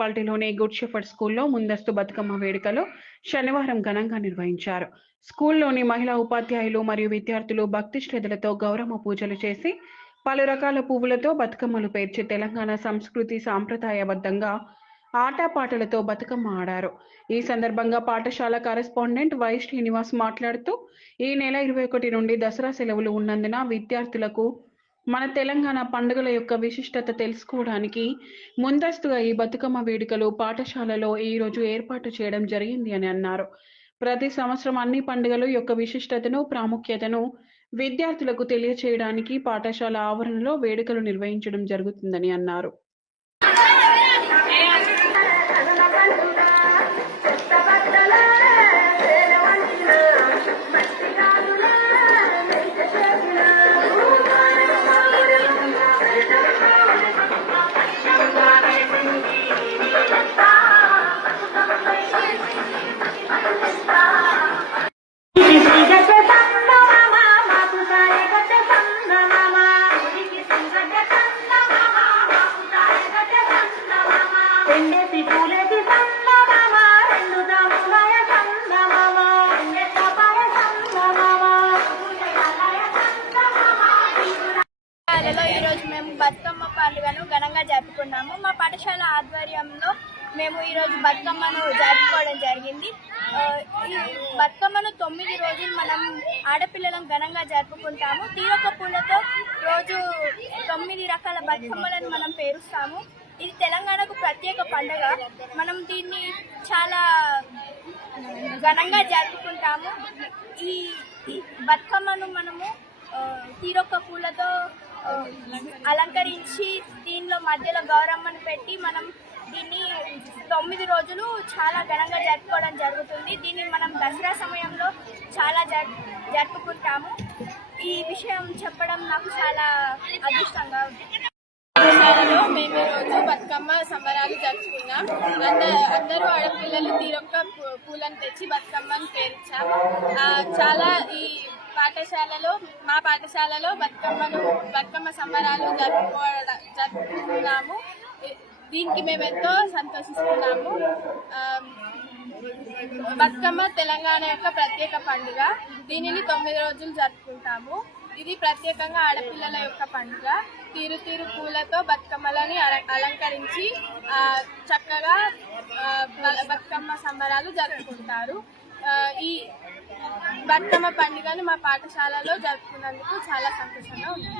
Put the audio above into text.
మున్సిపాలిటీలోని good shepherd స్కూల్లో ముందస్తు బతుకమ్మ వేడుకలు శనివారం ఘనంగా నిర్వహించారు. స్కూల్లోని మహిళా ఉపాధ్యాయులు మరియు విద్యార్థులు భక్తి శ్రద్ధలతో గౌరమ్మ పూజలు చేసి పలు రకాల పువ్వులతో బతుకమ్మలు పేర్చి తెలంగాణ సంస్కృతి సాంప్రదాయబద్ధంగా ఆటపాటలతో బతుకమ్మ ఆడారు. ఈ సందర్భంగా పాఠశాల కరెస్పాండెంట్ వై శ్రీనివాస్ మాట్లాడుతూ ఈ నెల 21 నుండి దసరా సెలవులు ఉన్నందున విద్యార్థులకు మన తెలంగాణ పండుగల యొక్క విశిష్టత తెలుసుకోవడానికి ముందస్తుగా ఈ బతుకమ్మ వేడుకలు పాఠశాలలో ఈ రోజు ఏర్పాటు చేయడం జరిగింది అని అన్నారు. ప్రతి సంవత్సరం అన్ని పండుగల యొక్క విశిష్టతను ప్రాముఖ్యతను విద్యార్థులకు తెలియచేయడానికి పాఠశాల ఆవరణలో వేడుకలు నిర్వహించడం జరుగుతుందని అన్నారు. ఈరోజు మేము బతుకమ్మ పండుగను ఘనంగా జరుపుకున్నాము. మా పాఠశాల ఆధ్వర్యంలో మేము ఈరోజు బతుకమ్మను జరుపుకోవడం జరిగింది. ఈ బతుకమ్మను 9 రోజులు మనం ఆడపిల్లలను ఘనంగా జరుపుకుంటాము. తీరొక్క పూలతో రోజు 9 రకాల బతుకమ్మలను మనం పేరుస్తాము. ఇది తెలంగాణకు ప్రత్యేక పండుగ. మనం దీన్ని చాలా ఘనంగా జరుపుకుంటాము. ఈ బతుకమ్మను మనము తీరొక్క పూలతో అలంకరించి దీనిలో మధ్యలో గౌరమ్మను పెట్టి మనం దీన్ని 9 రోజులు చాలా ఘనంగా జరుపుకోవడం జరుగుతుంది. దీన్ని మనం దసరా సమయంలో చాలా జరుపుకుంటాము. ఈ విషయం చెప్పడం నాకు చాలా అదృష్టంగా ఉంది. పాఠశాలలో మేము ఈరోజు బతుకమ్మ సంబరాలు జరుపుకున్నాం. అందరూ ఆడపిల్లలు తీరొక్క పూలను తెచ్చి బతుకమ్మను పేర్చాం. చాలా ఈ మా పాఠశాలలో బతుకమ్మ సంబరాలు జరుపుకున్నాము. దీనికి మేము ఎంతో సంతోషిస్తున్నాము. బతుకమ్మ తెలంగాణ యొక్క ప్రత్యేక పండుగ. దీనిని 9 రోజులు జరుపుకుంటాము. ఇది ప్రత్యేకంగా ఆడపిల్లల యొక్క పండుగ. తీరు పూలతో బతుకమ్మలని అలంకరించి చక్కగా బతుకమ్మ సంబరాలు జరుపుకుంటారు. ఈ బతుకమ్మ పండుగను మా పాఠశాలలో జరుపుకున్నందుకు చాలా సంతోషంగా ఉంది.